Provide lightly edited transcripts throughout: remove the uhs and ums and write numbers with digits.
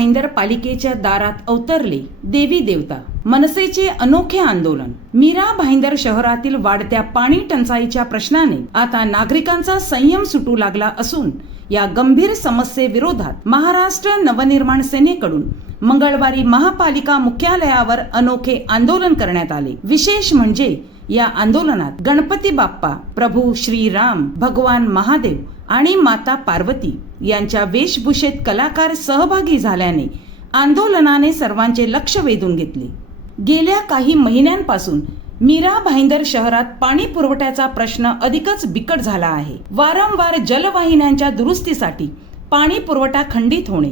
भाईंदर पालिकेच्या दारात अवतरले देवी देवता. मनसेचे अनोखे आंदोलन. मीरा भाईंदर शहरातील वाढत्या पाणी टंचाईच्या प्रश्नाने आता नागरिकांचा संयम सुटू लागला असून या गंभीर समस्येविरोधात महाराष्ट्र नवनिर्माण सेनेकडून मंगळवारी महापालिका मुख्यालयावर अनोखे आंदोलन करण्यात आले. विशेष म्हणजे या आंदोलनात गणपती बाप्पा, प्रभू श्रीराम, भगवान महादेव आणि माता पार्वती यांच्या वेशभूषेत कलाकार सहभागी झाल्याने आंदोलनाने सर्वांचे लक्ष वेधून घेतले. गेल्या काही महिन्यांपासून मीरा भाईंदर शहरात पाणी पुरवठ्याचा प्रश्न अधिकच बिकट झाला आहे. वारंवार जलवाहिन्यांच्या दुरुस्तीसाठी पाणी पुरवठा खंडित होणे,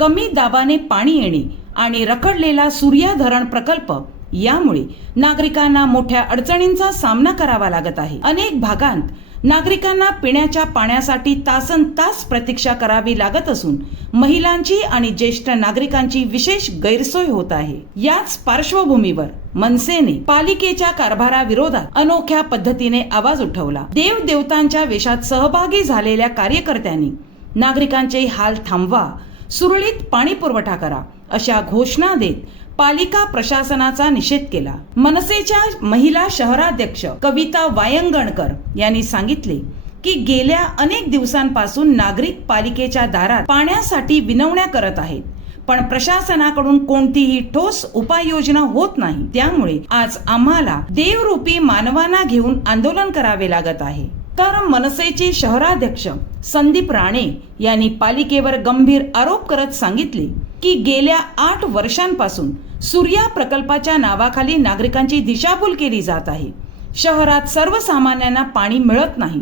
कमी दाबाने पाणी येणे आणि रखडलेला सूर्या धरण प्रकल्प यामुळे नागरिकांना मोठ्या अडचणींचा सामना करावा लागत आहे. अनेक भागांत नागरिकांना पिण्याच्या पाण्यासाठी तासनतास प्रतीक्षा करावी लागत असून महिलांची आणि ज्येष्ठ नागरिकांची विशेष गैरसोय होत आहे. याच पार्श्वभूमीवर मनसेने पालिकेच्या कारभाराविरोधात अनोख्या पद्धतीने आवाज उठवला. देव देवतांच्या वेशात सहभागी झालेल्या कार्यकर्त्यांनी नागरिकांचे हाल थांबवा, सुरळीत पाणी पुरवठा करा अशा घोषणा देत पालिका प्रशासनाचा निषेध केला. मनसेच्या महिला शहराध्यक्ष कविता वायंगणकर यांनी सांगितले की गेल्या अनेक दिवसांपासून नागरिक पालिकेच्या दारात पाण्यासाठी विनवण्या करत आहेत, पण प्रशासनाकडून कोणतीही ठोस उपाययोजना होत नाही. त्यामुळे आज आम्हाला देवरूपी मानवांना घेऊन आंदोलन करावे लागत आहे. तर मनसेचे शहराध्यक्ष संदीप राणे यांनी पालिकेवर गंभीर आरोप करत सांगितले की गेल्या 8 वर्षांपासून सूर्या प्रकल्पाच्या नावाखाली नागरिकांची दिशाभूल केली जात आहे. शहरात सर्वसामान्यांना पाणी मिळत नाही,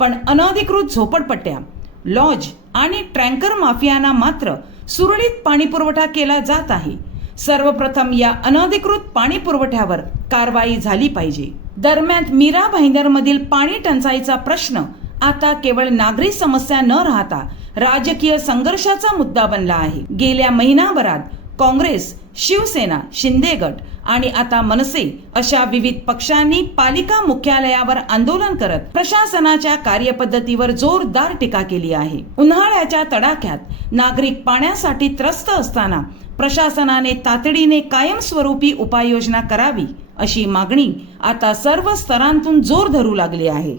पण अनधिकृत झोपडपट्ट्या, लॉज आणि टँकर माफियांना मात्र सुरळीत पाणी पुरवठा केला जात आहे. सर्वप्रथम या अनधिकृत पाणी पुरवठ्यावर कारवाई झाली पाहिजे. दरम्यान मीरा भाईंदर मधील पाणी टंचाईचा प्रश्न आता केवळ नागरी समस्या न राहता राजकीय संघर्षाचा मुद्दा बनला आहे. गेल्या महिनाभरात काँग्रेस, शिवसेना, शिंदे गट आणि आता मनसे अशा विविध पक्षांनी पालिका मुख्यालयावर आंदोलन करत प्रशासनाच्या कार्यपद्धतीवर जोरदार टीका केली आहे. उन्हाळ्याच्या तडाख्यात नागरिक पाण्यासाठी त्रस्त असताना प्रशासनाने तातडीने कायमस्वरूपी उपाययोजना करावी अशी मागणी आता सर्व स्तरांतून जोर धरू लागली आहे.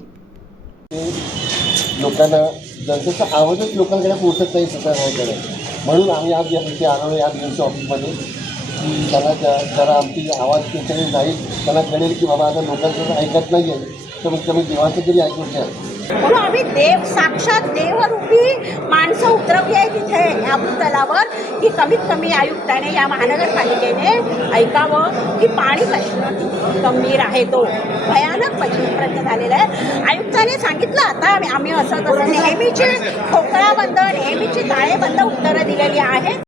लोकांना जनतेचा आवाजच लोकांकडे पोहोचत नाही प्रशासनाकडे, म्हणून आम्ही आज यासाठी आलो या बीएमसी ऑफिसमध्ये की त्यांना जरा आमची आवाज त्यांच्याकडे जाईल, त्यांना कळेल की बाबा आता लोकांचं ऐकत नाही आहे, कमीत कमी देवाचं तरी ऐकून घ्या. म्हणून आम्ही साक्षात देवरूपी माणसं उतरवली आहे तिथे या भूतलावर की कमीत कमी आयुक्ताने या महानगरपालिकेने ऐकावं की पाणी प्रश्न किती गंभीर आहे, तो भयानक प्रश्न झालेला आहे. आयुक्ताने सांगितलं आता आम्ही असं तसं नेहमीचे ठोकळाबंद, नेहमीची ताळेबंद उत्तरं दिलेली आहेत.